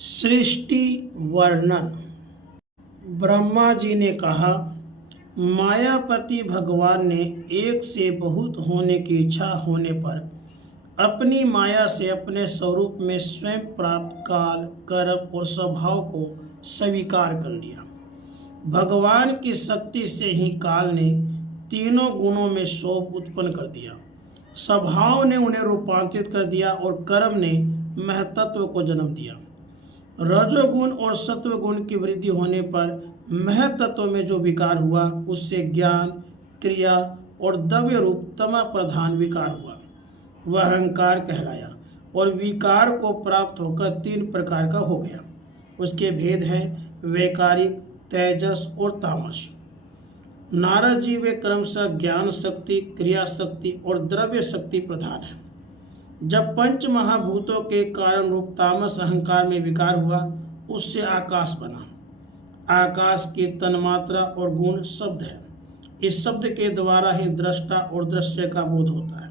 सृष्टि वर्णन। ब्रह्मा जी ने कहा, मायापति भगवान ने एक से बहुत होने की इच्छा होने पर अपनी माया से अपने स्वरूप में स्वयं प्राप्त काल, कर्म और स्वभाव को स्वीकार कर लिया। भगवान की शक्ति से ही काल ने तीनों गुणों में शोभ उत्पन्न कर दिया, स्वभाव ने उन्हें रूपांतरित कर दिया और कर्म ने महतत्व को जन्म दिया। रजोगुण और सत्वगुण की वृद्धि होने पर महतत्व में जो विकार हुआ उससे ज्ञान, क्रिया और द्रव्य रूप तम प्रधान विकार हुआ, वह अहंकार कहलाया और विकार को प्राप्त होकर 3 प्रकार का हो गया। उसके भेद हैं वैकारिक, तेजस और तामस। नारद जी वे क्रमशः ज्ञान शक्ति, क्रिया शक्ति और द्रव्य शक्ति प्रधान है। जब पंच महाभूतों के कारण रूप तामस अहंकार में विकार हुआ उससे आकाश बना। आकाश की तन्मात्रा और गुण शब्द है। इस शब्द के द्वारा ही दृष्टा और दृश्य का बोध होता है।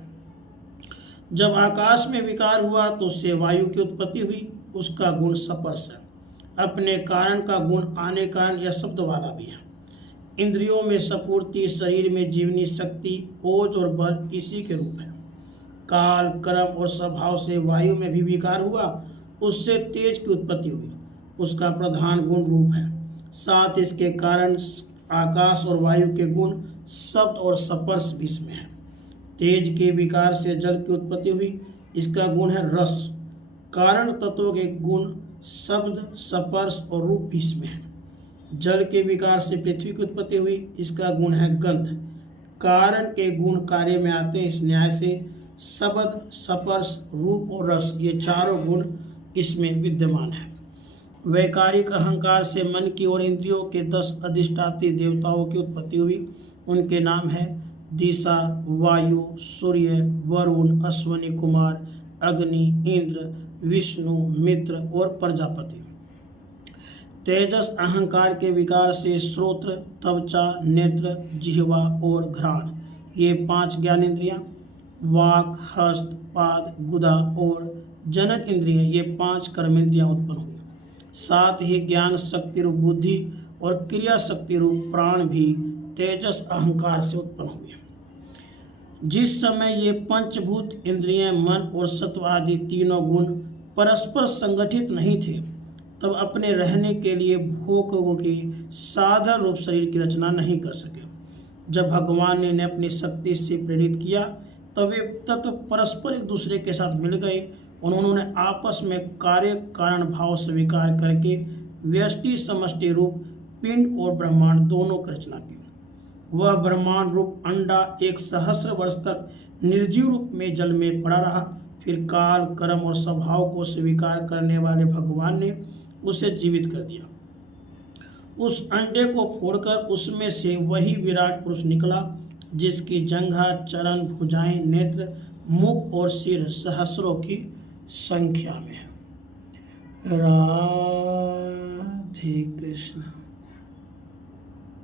जब आकाश में विकार हुआ तो उससे वायु की उत्पत्ति हुई, उसका गुण स्पर्श है। अपने कारण का गुण आने कारण यह शब्द वाला भी है। इंद्रियों में स्फूर्ति, शरीर में जीवनी शक्ति, ओज और बल इसी के रूप है। काल, कर्म और स्वभाव से वायु में भी विकार हुआ, उससे तेज की उत्पत्ति हुई, उसका प्रधान गुण रूप है। साथ इसके कारण आकाश और वायु के गुण शब्द और स्पर्श भी इसमें है। तेज के विकार से जल की उत्पत्ति हुई, इसका गुण है रस। कारण तत्वों के गुण शब्द, स्पर्श और रूप भी इसमें है। जल के विकार से पृथ्वी की उत्पत्ति हुई, इसका गुण है गंध। कारण के गुण कार्य में आते हैं, इस न्याय से शब्द, स्पर्श, रूप और रस ये चारों गुण इसमें विद्यमान है। वैकारिक अहंकार से मन की और इंद्रियों के 10 अधिष्ठात्री देवताओं की उत्पत्ति हुई। उनके नाम है दिशा, वायु, सूर्य, वरुण, अश्वनी कुमार, अग्नि, इंद्र, विष्णु, मित्र और प्रजापति। तेजस अहंकार के विकार से श्रोत्र, त्वचा, नेत्र, जिह्वा और घ्राण ये 5 ज्ञानेंद्रियां, वाक, हस्त, पाद, गुदा और जनन इंद्रिय ये 5 कर्मेंद्रियां उत्पन्न हुई। साथ ही ज्ञान शक्ति रूप बुद्धि और क्रिया शक्ति रूप प्राण भी तेजस अहंकार से उत्पन्न हुए। जिस समय ये पंचभूत इंद्रियां, मन और सत्व आदि तीनों गुण परस्पर संगठित नहीं थे, तब अपने रहने के लिए भोगों के साधन रूप शरीर की रचना नहीं कर सके। जब भगवान ने इन्हें अपनी शक्ति से प्रेरित किया तब वे तत्व परस्पर एक दूसरे के साथ मिल गए। उन्होंने आपस में कार्य कारण भाव स्वीकार करके व्यष्टि समष्टि रूप पिंड और ब्रह्मांड दोनों की रचना की। वह ब्रह्मांड रूप अंडा 1 सहस्र वर्ष तक निर्जीव रूप में जल में पड़ा रहा। फिर काल, कर्म और स्वभाव को स्वीकार करने वाले भगवान ने उसे जीवित कर दिया। उस अंडे को फोड़कर उसमें से वही विराट पुरुष निकला, जिसकी जंघा, चरण, भुजाएं, नेत्र, मुख और सिर सहस्रों की संख्या में है। राधे कृष्ण।